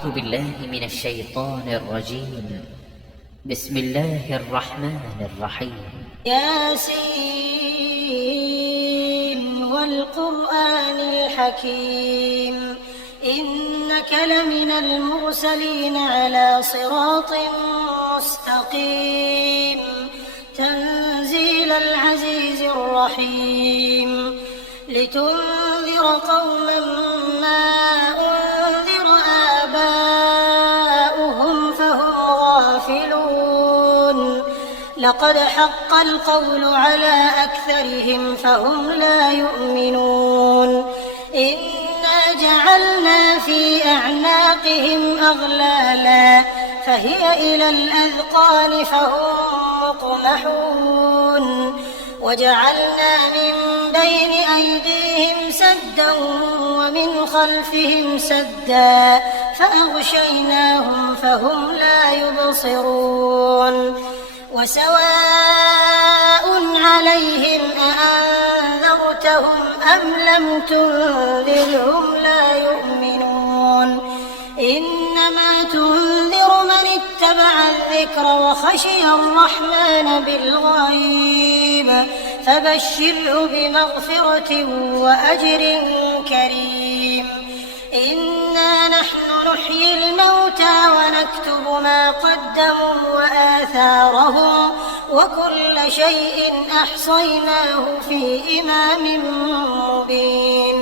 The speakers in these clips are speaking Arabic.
أعوذ بالله من الشيطان الرجيم. بسم الله الرحمن الرحيم. ياسين والقرآن الحكيم إنك لمن المرسلين على صراط مستقيم تنزيل العزيز الرحيم لتنذر قوما ما أنذر آباؤهم فهم غافلون لقد حق القول على أكثرهم فهم لا يؤمنون إنا جعلنا في أعناقهم أغلالا فهي إلى الأذقان فهم مقمحون وجعلنا من بين أيديهم سدا ومن خلفهم سدا فأغشيناهم فهم لا يبصرون وسواء عليهم أأنذرتهم أم لم تنذرهم لا يؤمنون إنما تنذر من اتبع الذكر وخشي الرحمن بالغيب فبشره بمغفرة وأجر كريم إنا نحن نحيي الموتى ونكتب ما قدموا وآثارهم وكل شيء أحصيناه في إمام مبين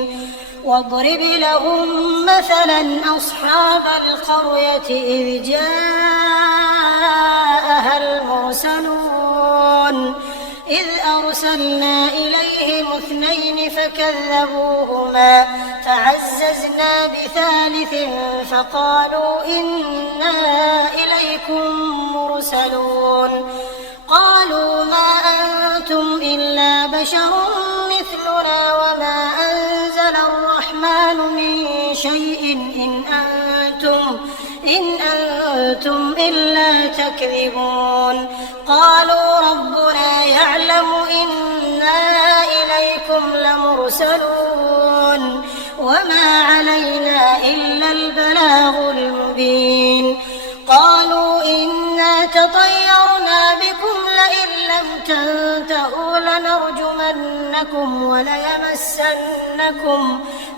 واضرب لهم مثلا أصحاب القرية إذ جاءها المرسلون إذ أرسلنا إليهم 2 فكذبوهما فعززنا بثالث فقالوا إنا إليكم مرسلون قالوا ما أنتم إلا بشر مثلنا وما أنزل الرحمن من شيء إن أنتم إلا تكذبون قالوا ربنا يعلم إنا إليكم لمرسلون وما علينا إلا البلاغ المبين قالوا إنا تطيرنا بكم لئن لم تنتهوا لنرجمنكم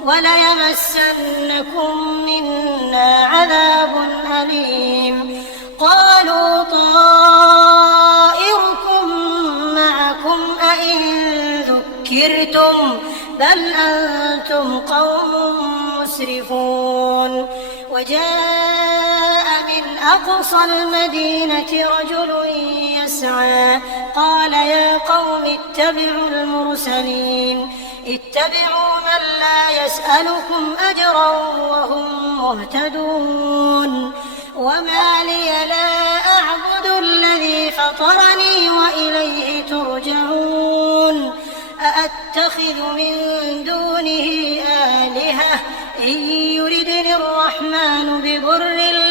وليمسنكم منا عذاب أليم قالوا طائركم معكم أئن ذكرتم بل أنتم قوم مسرفون وجاء من أقصى المدينة رجل يسعى قال يا قوم اتبعوا المرسلين اتبعوا من لا يسألكم أجرا وهم مهتدون وما لي لا أعبد الذي فطرني وإليه ترجعون أأتخذ من دونه آلهة إن يردني الرحمن بضر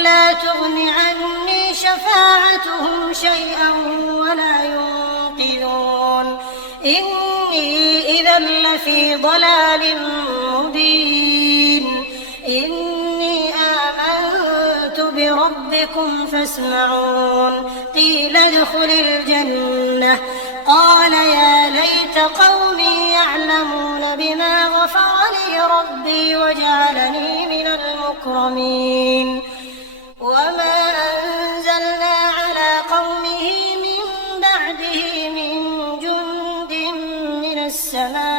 لا تغن عني شفاعتهم شيئا ولا ينقذون إني إذا لفي ضلال مبين إني آمنت بربكم فاسمعون قيل ادخل الجنة قال يا ليت قومي يعلمون بما غفر لي ربي وجعلني من المكرمين وما أنزلنا على قومه من بعده من جند من السماء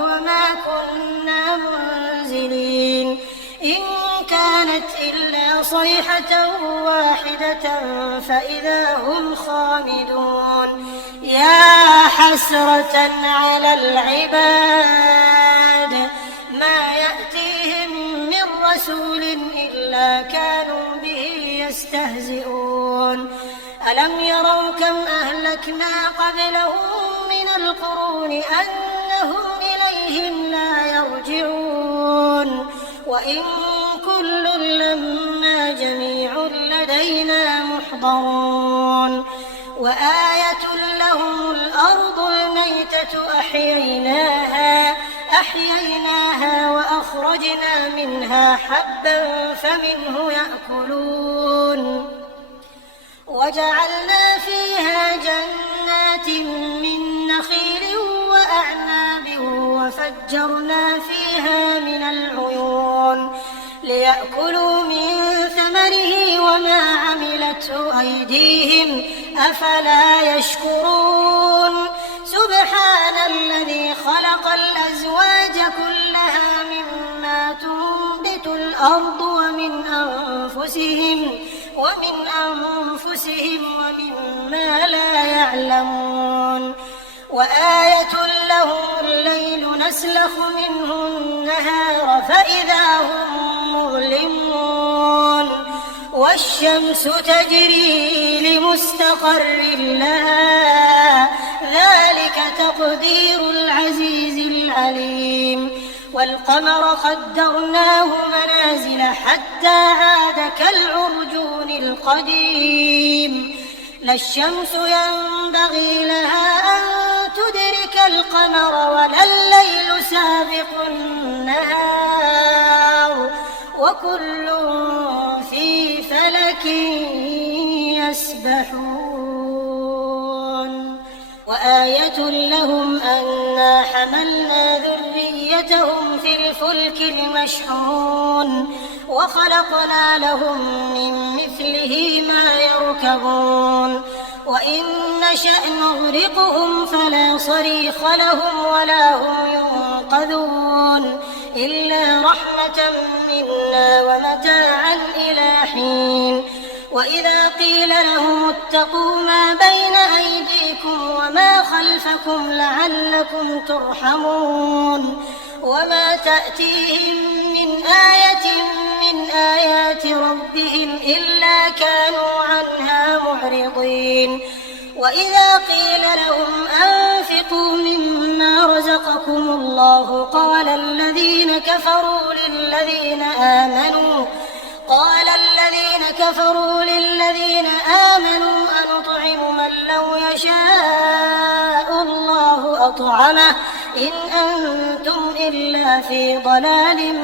وما كنا منزلين إن كانت إلا صيحة واحدة فإذا هم خامدون يا حسرة على العباد ما يأتيهم من رسول إلا كانوا به يستهزئون ألم يروا كم أهلكنا قبلهم من القرون أنهم إليهم لا يرجعون وإن كل لما جميع لدينا محضرون وآية لهم الأرض الميتة أحييناها وأخرجنا منها حبا فمنه يأكلون وجعلنا فيها جنات من نخيل وأعناب وفجرنا فيها من العيون ليأكلوا من ثمره وما عملته أيديهم أفلا يشكرون سبحان الذي خلق الأزواج كلها مما تنبت الأرض ومن أنفسهم ومما لا يعلمون وآية لهم الليل نسلخ منه النهار فإذا هم مظلمون والشمس تجري لمستقر لها ذلك تقدير العزيز العليم والقمر قدرناه منازل حتى عاد كالعرجون القديم لا الشمس ينبغي لها أن تدرك القمر ولا الليل سابق النهار وكل في فلك يسبحون وآية لهم أنا حملنا ذريتهم في الفلك المشحون وخلقنا لهم من مثله ما يركبون وإن نشأ نغرقهم فلا صريخ لهم ولا هم ينقذون إلا رحمة منا ومتاعا إلى حين وإذا قيل لهم اتقوا ما بين أيديكم وما خلفكم لعلكم ترحمون وما تأتيهم من آية من آيات ربهم إلا كانوا عنها معرضين وإذا قيل لهم أنفقوا مما رزقكم الله قال الذين كفروا للذين آمنوا أنطعم من لو يشاء الله أطعمه إن أنتم إلا في ضلال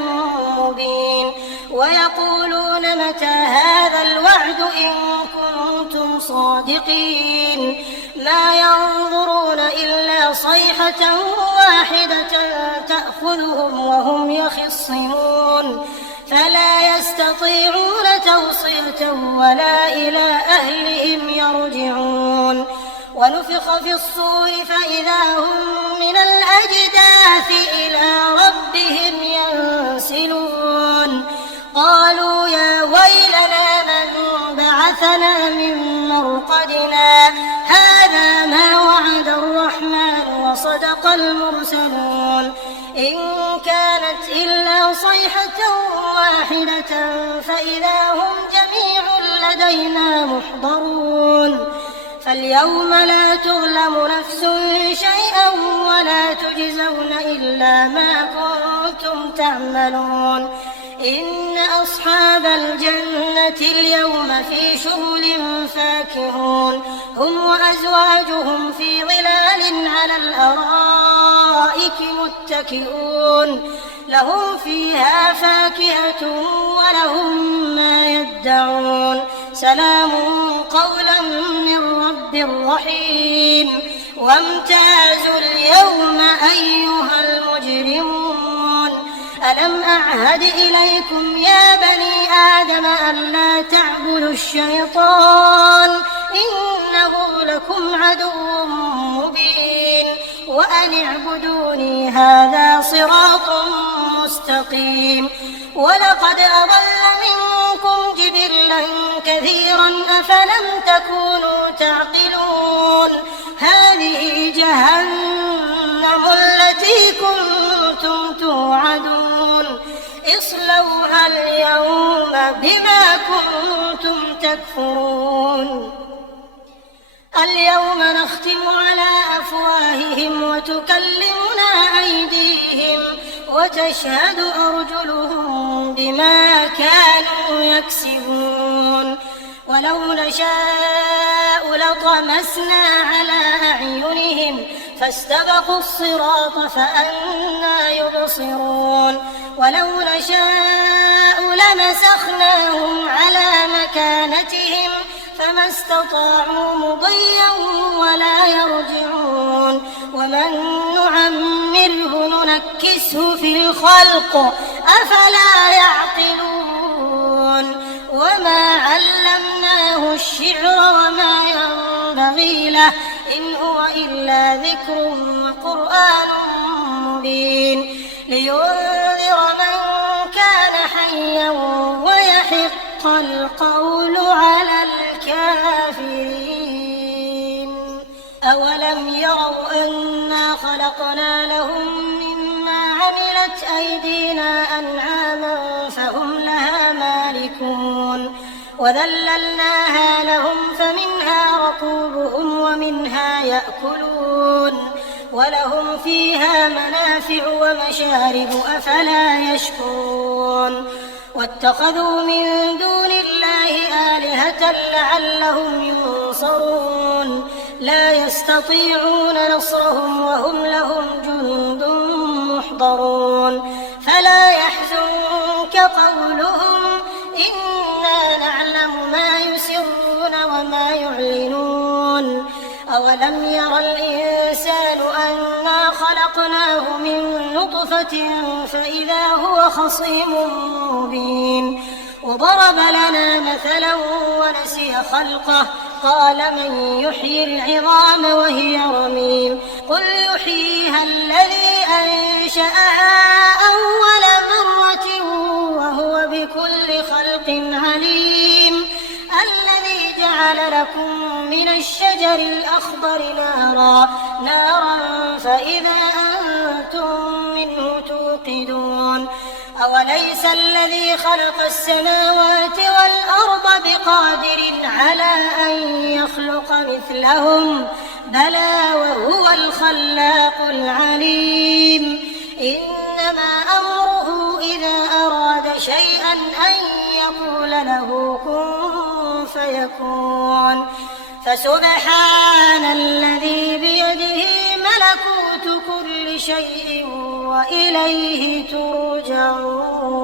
مبين ويقولون متى هذا الوعد إن كنتم صادقين ما ينظرون إلا صيحة واحدة تأخذهم وهم يخصمون فلا يستطيعون توصية ولا إلى أهلهم يرجعون ونفخ في الصور فإذا هم من الأجداث إلى ربهم ينسلون قالوا يا ويلنا من بعثنا من مرقدنا هذا ما وعد الرحمن وصدق المرسلون إن كانت إلا صيحة واحدة فإذا هم جميع لدينا محضرون فاليوم لا تظلم نفس شيئا ولا تجزون إلا ما كنتم تعملون إن أصحاب الجنة اليوم في شغل فاكهون هم وأزواجهم في ظلال على الأرائك متكئون لهم فيها فاكهة ولهم ما يدعون سلام قولا من رب رحيم وامتازوا اليوم أيها المجرمون ألم أعهد إليكم يا بني آدم ألا تعبدوا الشيطان إنه لكم عدو مبين وأن اعبدوني هذا صراط مستقيم ولقد أضل منكم جبلا كثيرا أفلم تكونوا تعقلون هذه جهنم التي كنتم توعدون اصلوها اليوم بما كنتم تكفرون اليوم نختم على أفواههم وتكلمنا أيديهم وتشهد أرجلهم بما كانوا يكسبون ولو نشاء لطمسنا على أعينهم فاستبقوا الصراط فأنى يبصرون ولو نشاء لمسخناهم على مكانتهم فما استطاعوا مضيا ولا يرجعون ومن نعمره ننكسه في الخلق أفلا يعقلون وما علمناه الشعر وما ينبغي له إن هو إلا ذكر وقرآن مبين لينذر من كان حيا ويحق القول على الكافرين أولم يروا أنا خلقنا لهم مما عملت أيدينا أنعاما فهم لها مالكون وذللناها لهم فمنها ركوبهم ومنها يأكلون ولهم فيها منافع ومشارب أفلا يشكرون واتخذوا من دون الله آلهة لعلهم ينصرون لا يستطيعون نصرهم وهم لهم جند محضرون فلا يحزنك قولهم إنا نعلم ما يسرون وما يعلنون أولم ير الإنسان أنا خلقناه من نطفة فإذا هو خصيم مبين وضرب لنا مثلا ونسي خلقه قال من يحيي العظام وهي رميم قل يحييها الذي أنشأها أول مرة وهو بكل خلق عليم الذي جعل لكم من الشجر الأخضر نارا فإذا أنتم منه توقدون أوليس الذي خلق السماوات والأرض بقادر على أن يخلق مثلهم بلى وهو الخلاق العليم إنما أمره إذا أراد شيئا أن يقول له كن فيكون فسبحان الذي بيده ملكوت كل شيء وإليه ترجعون